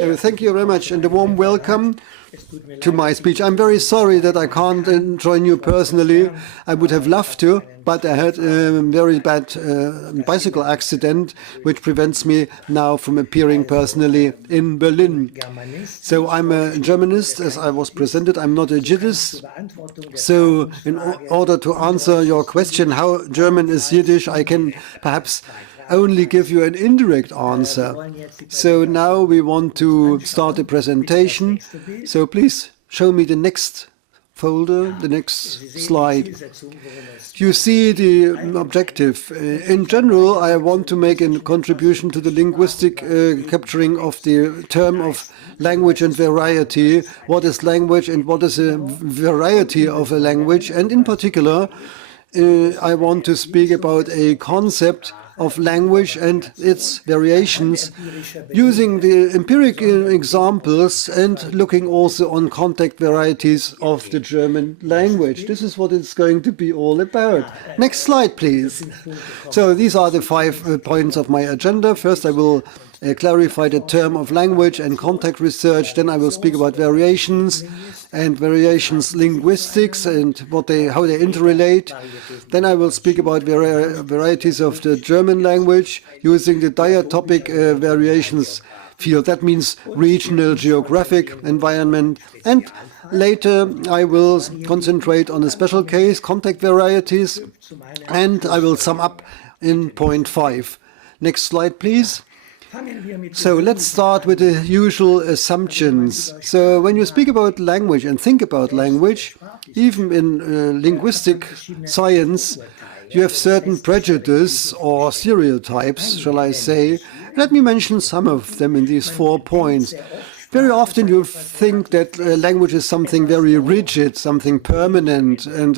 Thank you very much, and a warm welcome to my speech. I'm very sorry that I can't join you personally. I would have loved to, but I had a very bad bicycle accident, which prevents me now from appearing personally in Berlin. So I'm a Germanist, as I was presented. I'm not a Yiddish. So in order to answer your question, how German is Yiddish, I can perhaps only give you an indirect answer. So now we want to start a presentation. So please show me the next folder, the next slide. You see the objective. In general, I want to make a contribution to the linguistic capturing of the term of language and variety. What is language and what is a variety of a language? And in particular, I want to speak about a concept of language and its variations, using the empirical examples and looking also on contact varieties of the German language. This is what it's going to be all about. Next slide, please. So these are the 5 points of my agenda. First, I will clarify the term of language and contact research. Then I will speak about variations and variations linguistics and how they interrelate. Then I will speak about varieties of the German language using the diatopic variations field. That means regional geographic environment. And later I will concentrate on a special case, contact varieties, and I will sum up in point 5. Next slide, please. So let's start with the usual assumptions. So when you speak about language and think about language, even in linguistic science, you have certain prejudice or stereotypes, shall I say. Let me mention some of them in these 4 points. Very often you think that language is something very rigid, something permanent and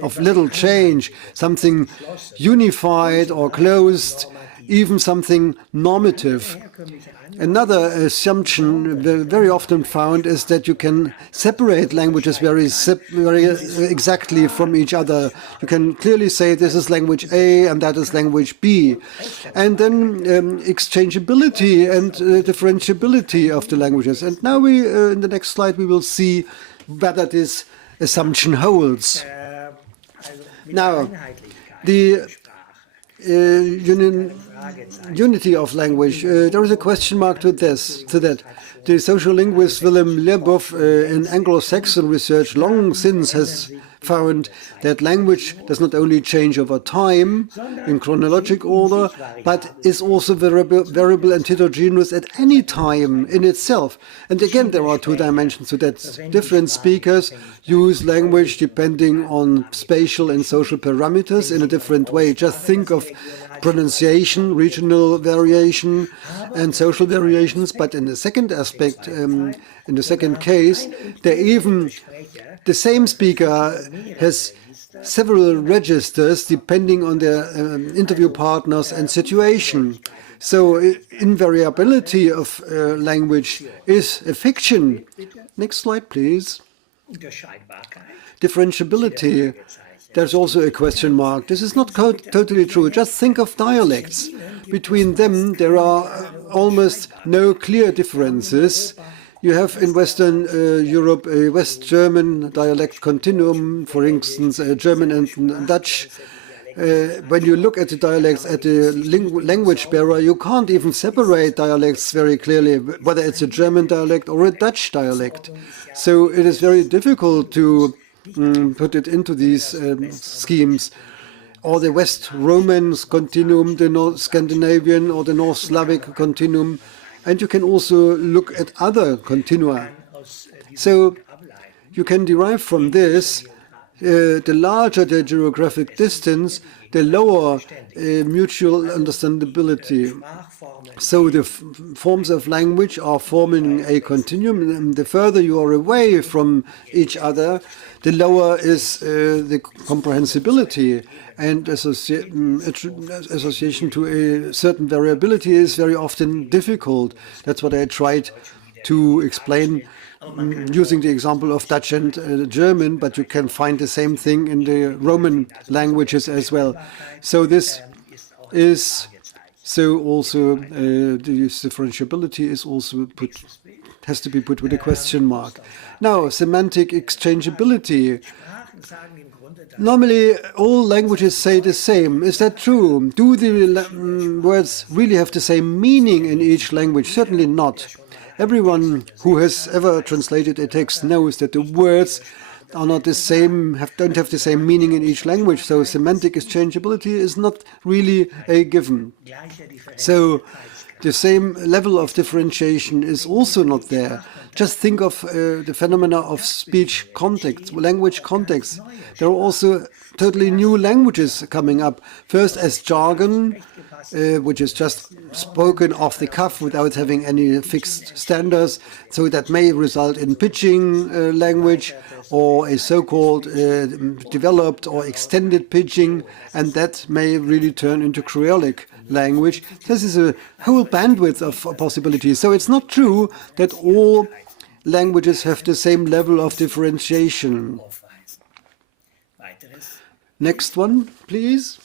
of little change, something unified or closed, even something normative. Another assumption very often found is that you can separate languages very exactly from each other. You can clearly say this is language A and that is language B. And then exchangeability and differentiability of the languages. And now in the next slide, we will see whether this assumption holds. Now, the unity of language. There is a question mark to that. The sociolinguist Willem Leerboff in Anglo-Saxon research long since has found that language does not only change over time in chronologic order, but is also variable and heterogeneous at any time in itself. And again, there are 2 dimensions to that. Different speakers use language depending on spatial and social parameters in a different way. Just think of pronunciation, regional variation, and social variations. But in the second aspect, in the second case, the same speaker has several registers depending on their interview partners and situation. So invariability of language is a fiction. Next slide, please. Differentiability. There's also a question mark. This is not totally true. Just think of dialects. Between them, there are almost no clear differences. You have in Western Europe a West German dialect continuum, for instance, German and Dutch. When you look at the dialects at the language bearer, you can't even separate dialects very clearly, whether it's a German dialect or a Dutch dialect. So it is very difficult to put it into these schemes. Or the West Romance continuum, the North Scandinavian or the North Slavic continuum. And you can also look at other continua. So you can derive from this, the larger the geographic distance, the lower mutual understandability. So the forms of language are forming a continuum, and the further you are away from each other, the lower is the comprehensibility, and association to a certain variability is very often difficult. That's what I tried to explain using the example of Dutch and German, but you can find the same thing in the Roman languages as well. So this is So also this differentiability is also has to be put with a question mark. Now, semantic exchangeability. Normally, all languages say the same. Is that true? Do the words really have the same meaning in each language? Certainly not. Everyone who has ever translated a text knows that the words are not the same, don't have the same meaning in each language. So semantic exchangeability is not really a given. So the same level of differentiation is also not there. Just think of the phenomena of speech context, language context. There are also totally new languages coming up. First as jargon, which is just spoken off the cuff without having any fixed standards. So that may result in pidgin language or a so-called developed or extended pidgin, and that may really turn into Creolic language. This is a whole bandwidth of possibilities. So it's not true that all languages have the same level of differentiation. Next one, please.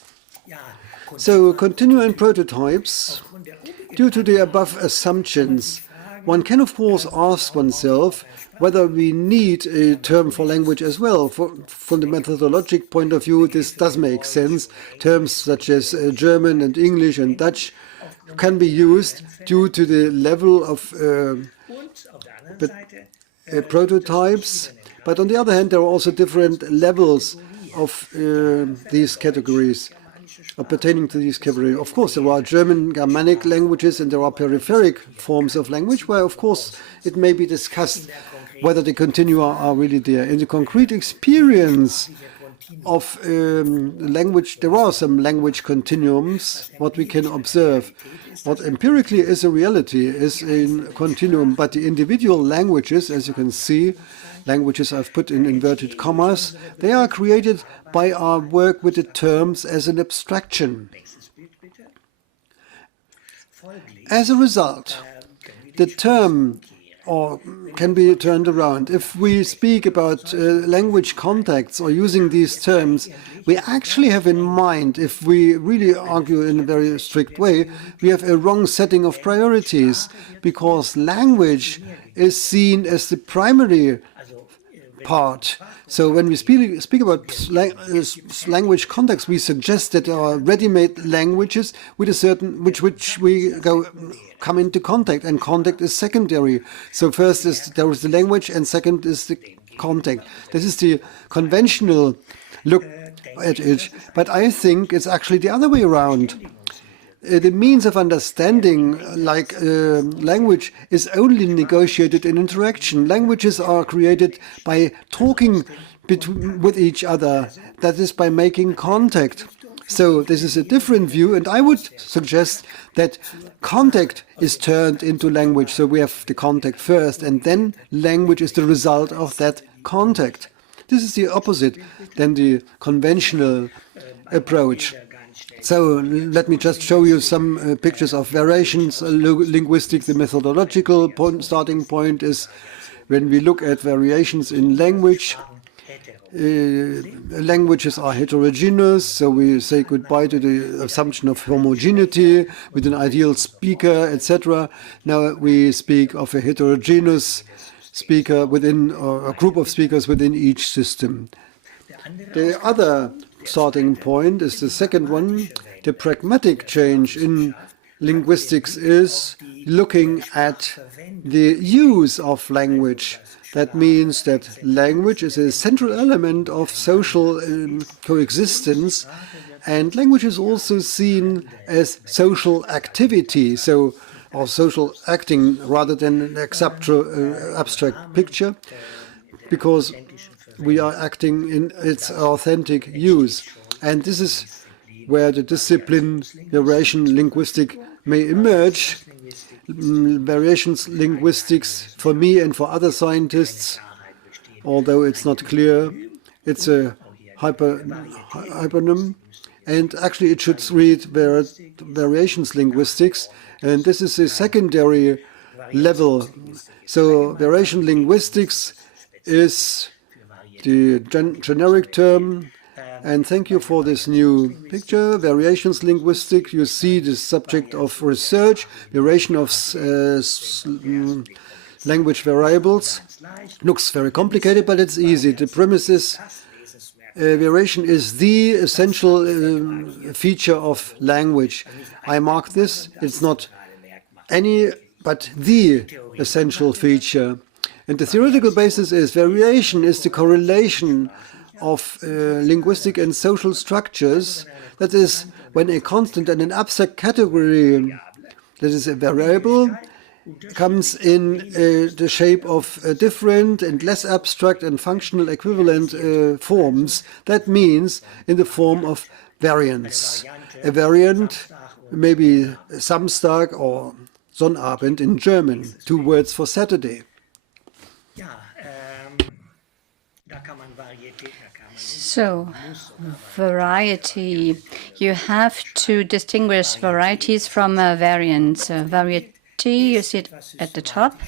So continuing prototypes. Due to the above assumptions, one can of course ask oneself whether we need a term for language as well. From the methodologic point of view, this does make sense. Terms such as German and English and Dutch can be used due to the level of prototypes. But on the other hand, there are also different levels of these categories, pertaining to these categories. Of course, there are German Germanic languages and there are peripheric forms of language where, of course, it may be discussed whether the continua are really there. In the concrete experience of language, there are some language continuums, what we can observe. What empirically is a reality is a continuum, but the individual languages, as you can see, languages I've put in inverted commas, they are created by our work with the terms as an abstraction. As a result, the term can be turned around. If we speak about language contacts or using these terms, we actually have in mind, if we really argue in a very strict way, we have a wrong setting of priorities, because language is seen as the primary part. So when we speak about language context, we suggest that there are ready-made languages with a certain which we come into contact, and contact is secondary. So first there is the language, and second is the contact. This is the conventional look at it. But I think it's actually the other way around. The means of understanding, like language, is only negotiated in interaction. Languages are created by talking with each other, that is, by making contact. So this is a different view, and I would suggest that contact is turned into language. So we have the contact first, and then language is the result of that contact. This is the opposite than the conventional approach. So let me just show you some pictures of variations. Linguistics, the methodological starting point is when we look at variations in language. Languages are heterogeneous, so we say goodbye to the assumption of homogeneity with an ideal speaker, etc. Now we speak of a heterogeneous speaker within, or a group of speakers within each system. The other starting point is the second one. The pragmatic change in linguistics is looking at the use of language. That means that language is a central element of social coexistence, and language is also seen as social activity, or social acting rather than an abstract picture, because we are acting in its authentic use. And this is where the discipline variation linguistic may emerge. Variations linguistics, for me and for other scientists, although it's not clear, it's a hyponym, and actually it should read variations linguistics, and this is a secondary level. So variation linguistics is the generic term, And thank you for this new picture, variations linguistic. You see the subject of research, variation of language variables. Looks very complicated, but it's easy. The premise is variation is the essential feature of language. I mark this. It's not any, but the essential feature. And the theoretical basis is variation is the correlation of linguistic and social structures. That is, when a constant and an abstract category, that is a variable, comes in the shape of different and less abstract and functional equivalent forms. That means in the form of variants. A variant, maybe Samstag or Sonnabend in German, 2 words for Saturday. So, variety. You have to distinguish varieties from variants. Variety, you see it at the top.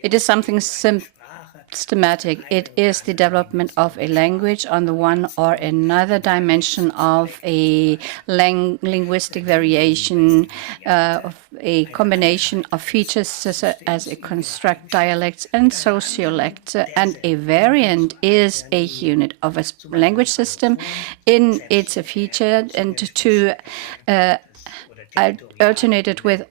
It is something systematic. It is the development of a language on the one or another dimension of a linguistic variation, of a combination of features such as a construct, dialects, and sociolect. And a variant is a unit of a language system in its feature, and to alternate it with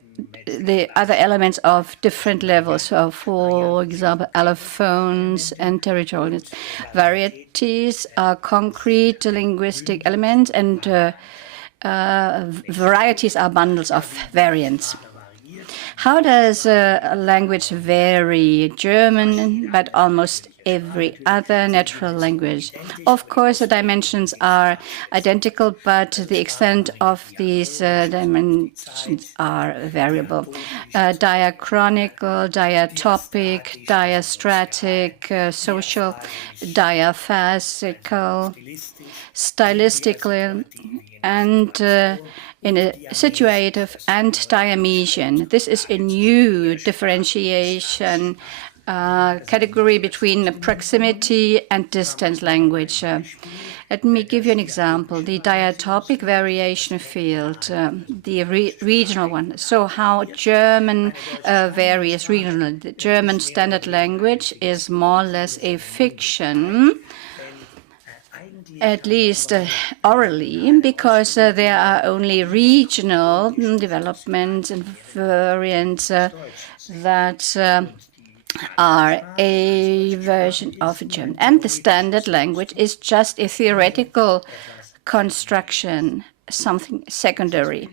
the other elements of different levels. So, for example, allophones and territorials. Varieties are concrete linguistic elements, and varieties are bundles of variants. How does a language vary? German, but almost every other natural language. Of course, the dimensions are identical, but the extent of these dimensions are variable. Diachronical, diatopic, diastratic, social, diaphasical, stylistically, and in a situative and diamesian. This is a new differentiation category between proximity and distance language. Let me give you an example. The diatopic variation field, the regional one. So how German varies regionally. The German standard language is more or less a fiction, at least orally, because there are only regional developments and variants that are a version of German. And the standard language is just a theoretical construction, something secondary.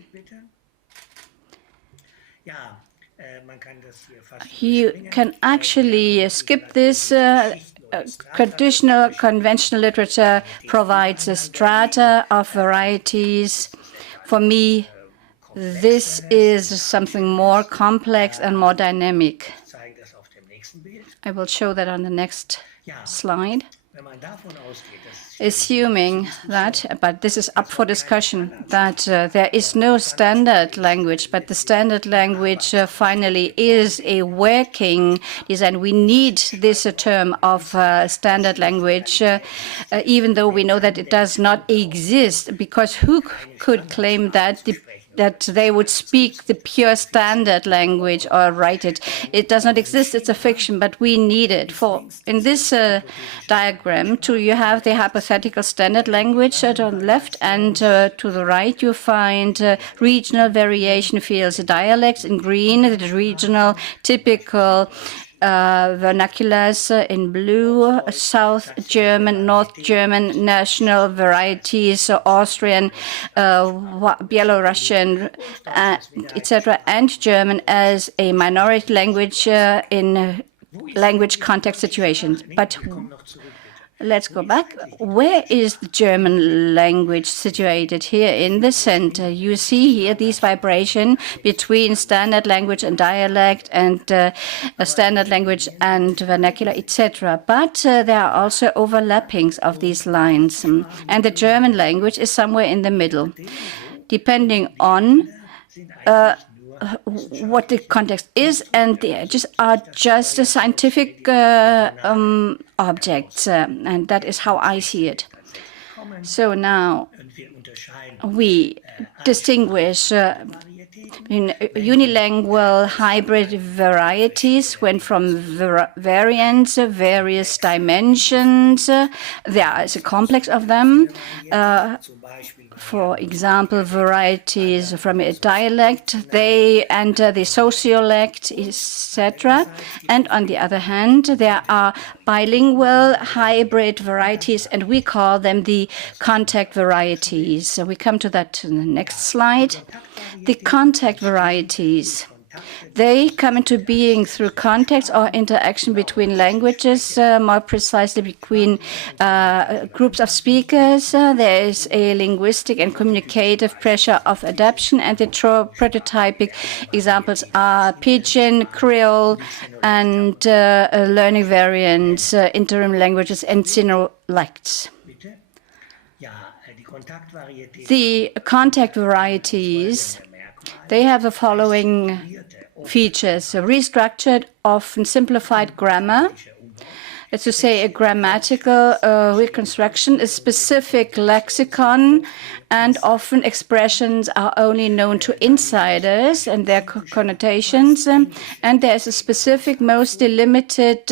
You can actually skip this. Traditional, conventional literature provides a strata of varieties. For me, this is something more complex and more dynamic. I will show that on the next slide. Assuming that, but this is up for discussion, that there is no standard language, but the standard language finally is a working design. We need this term of standard language, even though we know that it does not exist, because who could claim that they would speak the pure standard language or write it? It does not exist. It's a fiction, but we need it. In this diagram, you have the hypothetical standard language on the left, and to the right you find regional variation fields, dialects in green, the regional typical vernaculars in blue, South German, North German, national varieties, Austrian, Belarusian, etc., and German as a minority language in language context situations. But let's go back. Where is the German language situated? Here in the center. You see here these vibration between standard language and dialect, and standard language and vernacular, etc. But there are also overlappings of these lines. And the German language is somewhere in the middle, depending on what the context is, and the edges are just scientific objects, and that is how I see it. So now we distinguish in unilingual hybrid varieties went from variants, various dimensions. There is a complex of them. For example, varieties from a dialect, they enter the sociolect, etc. And on the other hand, there are bilingual hybrid varieties, and we call them the contact varieties. So we come to that in the next slide. The contact varieties, they come into being through context or interaction between languages, more precisely between groups of speakers. There is a linguistic and communicative pressure of adaptation, and the prototypic examples are Pidgin, Creole, and learning variants, interim languages, and dialects. The contact varieties, they have the following features: restructured, often simplified grammar. That's to say, a grammatical reconstruction, a specific lexicon, and often expressions are only known to insiders and their connotations. And there's a specific, mostly limited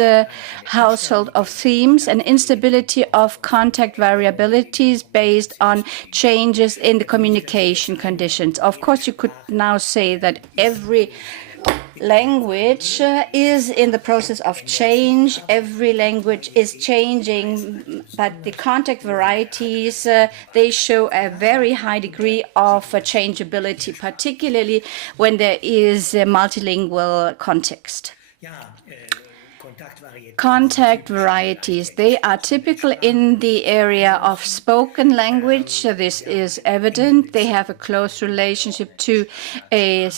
household of themes and instability of contact variabilities based on changes in the communication conditions. Of course, you could now say that every language is in the process of change. Every language is changing, but the contact varieties, they show a very high degree of changeability, particularly when there is a multilingual context. Contact varieties, they are typical in the area of spoken language. This is evident. They have a close relationship to a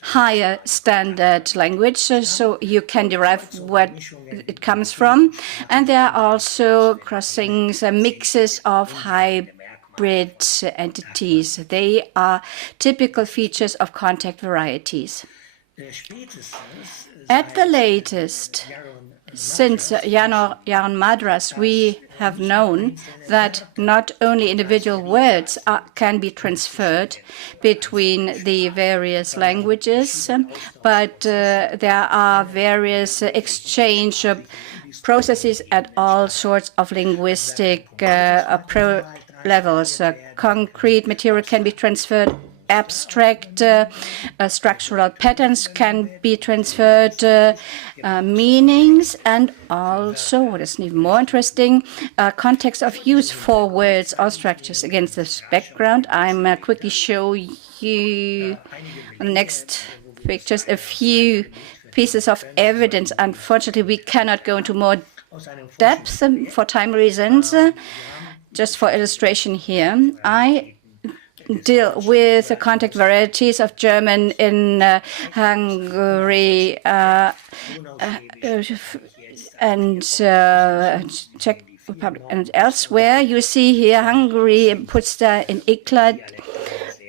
higher standard language, so you can derive what it comes from. And there are also crossings, mixes of hybrid entities. They are typical features of contact varieties. At the latest, since Jaron Madras, we have known that not only individual words can be transferred between the various languages, but there are various exchange processes at all sorts of linguistic levels. Concrete material can be transferred. Abstract structural patterns can be transferred, meanings, and also, what is even more interesting, context of use for words or structures. Against this background, I'm quickly show you on the next pictures a few pieces of evidence. Unfortunately, we cannot go into more depth for time reasons. Just for illustration here, I deal with the contact varieties of German in Hungary and Czech Republic and elsewhere. You see here Hungary puts that in Iklad,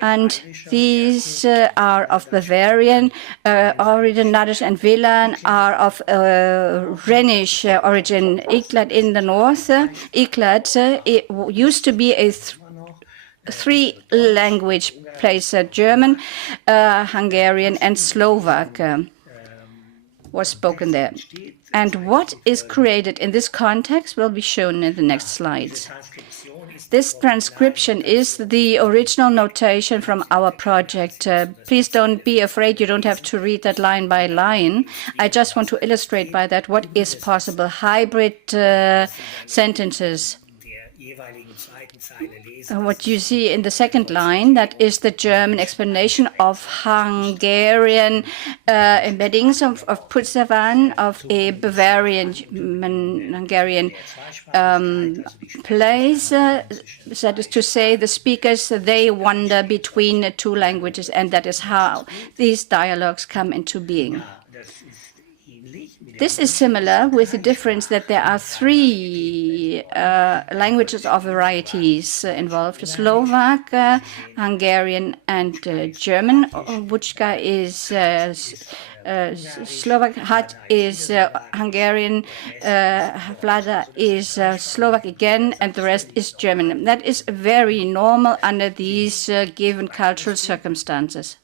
and these are of Bavarian origin. Nadish and Wielan are of Rhenish origin. Iklad in the north. Iklad it used to be a three-language place: German, Hungarian, and Slovak was spoken there. And what is created in this context will be shown in the next slides. This transcription is the original notation from our project. Please don't be afraid, you don't have to read that line by line. I just want to illustrate by that what is possible. Hybrid sentences. What you see in the second line, that is the German explanation of Hungarian embeddings of Putzavan, of a Bavarian Hungarian place. That is to say, the speakers, they wander between two languages, and that is how these dialogues come into being. This is similar with the difference that there are three languages of varieties involved: Slovak, Hungarian, and German. Vučka is Slovak, Hat is Hungarian, Vlada is Slovak again, and the rest is German. That is very normal under these given cultural circumstances.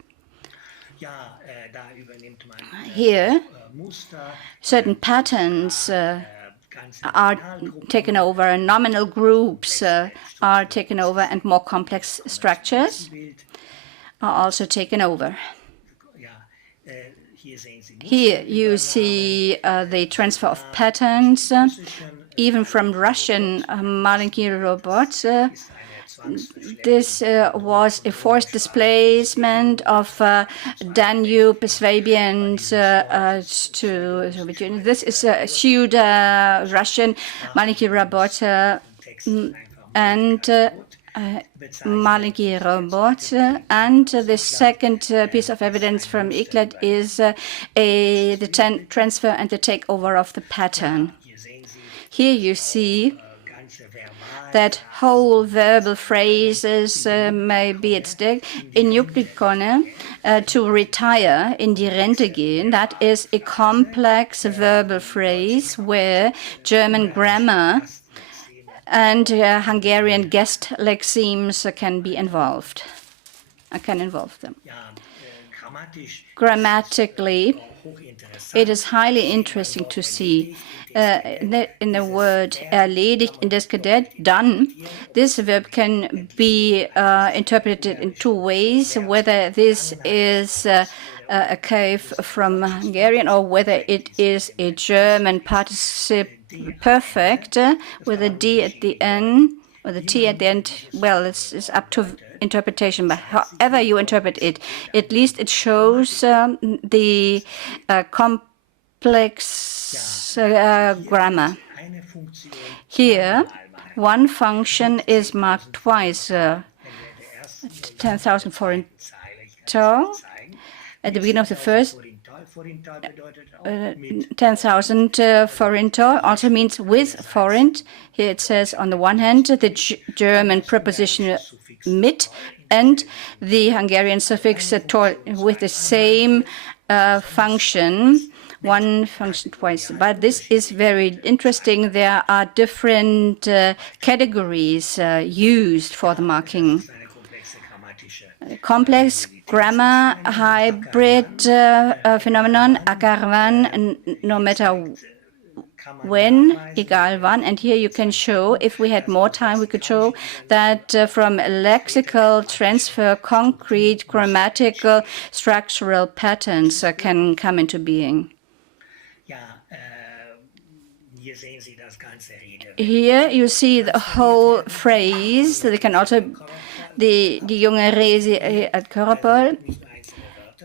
Here, certain patterns are taken over, nominal groups are taken over, and more complex structures are also taken over. Here you see the transfer of patterns, even from Russian Malenki robots. This was a forced displacement of Danube Swabians to Soviet Union. This is a Pseudo-Russian Malenki robot and Malenki robot. And the second piece of evidence from ICLED is the transfer and the takeover of the pattern. Here you see that whole verbal phrases may be at stake. In Jugendkone, to retire, in die Rente gehen, that is a complex verbal phrase where German grammar and Hungarian guest lexemes can be involved. I can involve them. Grammatically, it is highly interesting to see in the word erledigt, in das Kadett, done. This verb can be interpreted in two ways, whether this is a cave from Hungarian or whether it is a German participle perfect with a D at the end, or the T at the end. Well, it's up to interpretation, but however you interpret it, at least it shows the complex grammar. Here, one function is marked twice, 10,000 foreign tau. At the beginning of the first 10,000 foreign also means with foreign. Here it says on the one hand the German preposition mit and the Hungarian suffix tor with the same function, one function twice. But this is very interesting. There are different categories used for the marking. Complex grammar, hybrid phenomenon, akarvan, no matter when, egal wann. And here you can show, if we had more time, we could show that from lexical transfer, concrete, grammatical, structural patterns can come into being. Here you see the whole phrase. They can also die junge Resi at Korapol,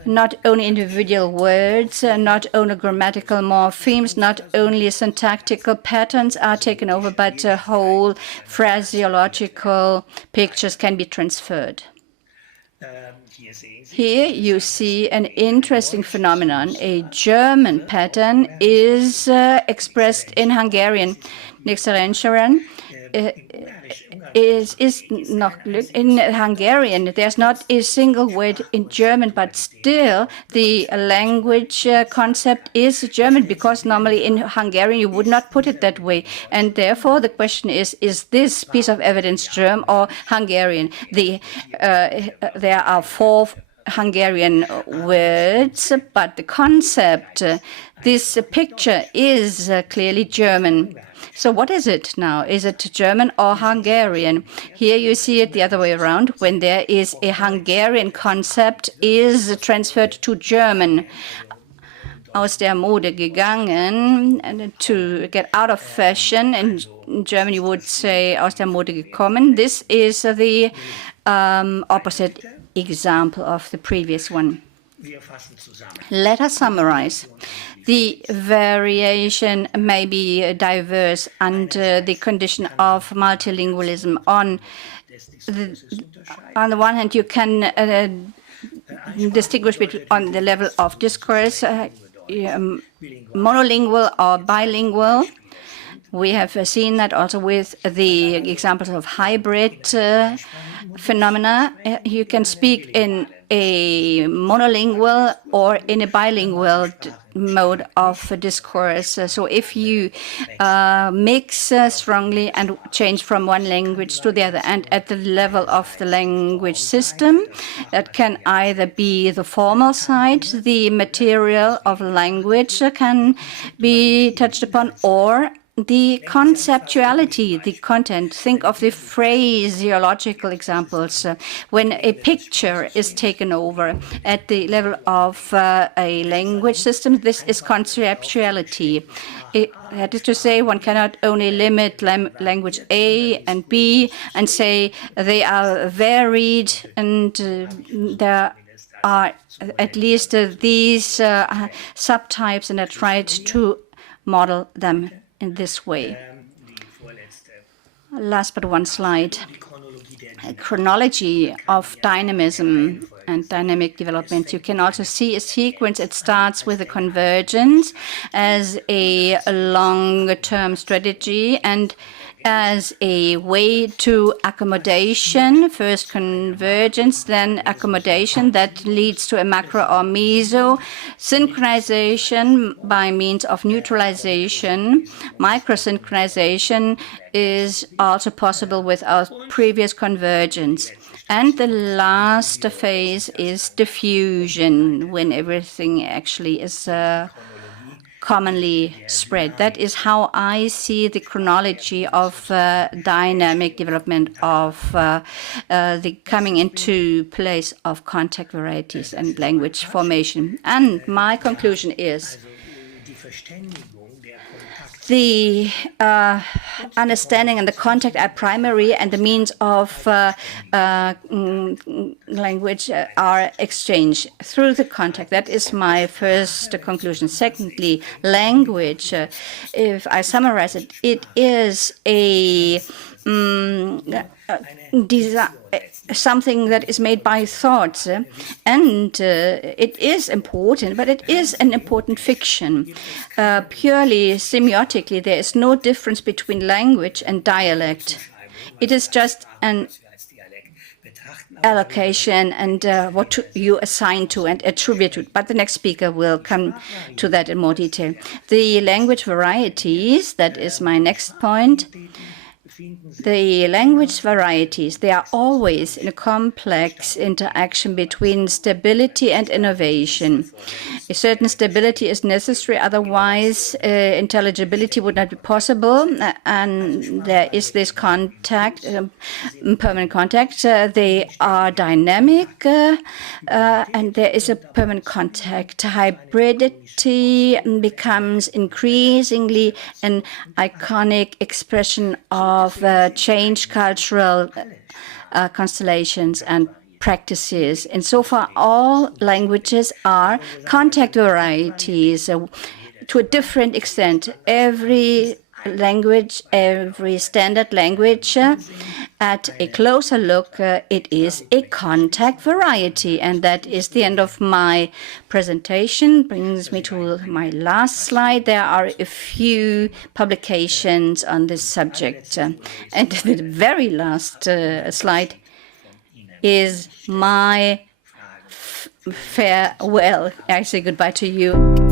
not only individual words, not only grammatical morphemes, not only syntactical patterns are taken over, but whole phraseological pictures can be transferred. Here you see an interesting phenomenon. A German pattern is expressed in Hungarian. Is not in Hungarian. There's not a single word in German, but still the language concept is German, because normally in Hungarian you would not put it that way. And therefore the question is this piece of evidence German or Hungarian? There are 4 Hungarian words, but the concept, this picture is clearly German. So what is it now? Is it German or Hungarian? Here you see it the other way around. When there is a Hungarian concept is transferred to German. Aus der Mode gegangen, and to get out of fashion. In German you would say aus der Mode gekommen. This is the opposite example of the previous one. Let us summarize. The variation may be diverse under the condition of multilingualism. On the one hand, you can distinguish between on the level of discourse, monolingual or bilingual. We have seen that also with the examples of hybrid phenomena. You can speak in a monolingual or in a bilingual mode of discourse. So if you mix strongly and change from one language to the other, and at the level of the language system, that can either be the formal side, the material of language can be touched upon, or the conceptuality, the content. Think of the phraseological examples. When a picture is taken over at the level of a language system, this is conceptuality. That is to say, one cannot only limit language A and B and say they are varied and there are at least these subtypes, and I tried to model them in this way. Last but one slide. A chronology of dynamism and dynamic development. You can also see a sequence. It starts with a convergence as a long-term strategy and as a way to accommodation. First convergence, then accommodation that leads to a macro or meso synchronization by means of neutralization. Microsynchronization is also possible without previous convergence. And the last phase is diffusion, when everything actually is commonly spread. That is how I see the chronology of dynamic development of the coming into place of contact varieties and language formation. And my conclusion is the understanding and the contact are primary, and the means of language are exchanged through the contact. That is my first conclusion. Secondly, language, if I summarize it, it is a something that is made by thoughts, and it is important, but it is an important fiction. Purely semiotically, there is no difference between language and dialect. It is just an allocation and what you assign to and attribute to. But the next speaker will come to that in more detail. The language varieties, that is my next point. The language varieties, they are always in a complex interaction between stability and innovation. A certain stability is necessary, otherwise intelligibility would not be possible, and there is this contact, permanent contact. They are dynamic, and there is a permanent contact. Hybridity becomes increasingly an iconic expression of changed cultural constellations and practices. And so far, all languages are contact varieties to a different extent. Every language, every standard language, at a closer look, it is a contact variety. And that is the end of my presentation. Brings me to my last slide. There are a few publications on this subject. And the very last slide is my farewell. I say goodbye to you.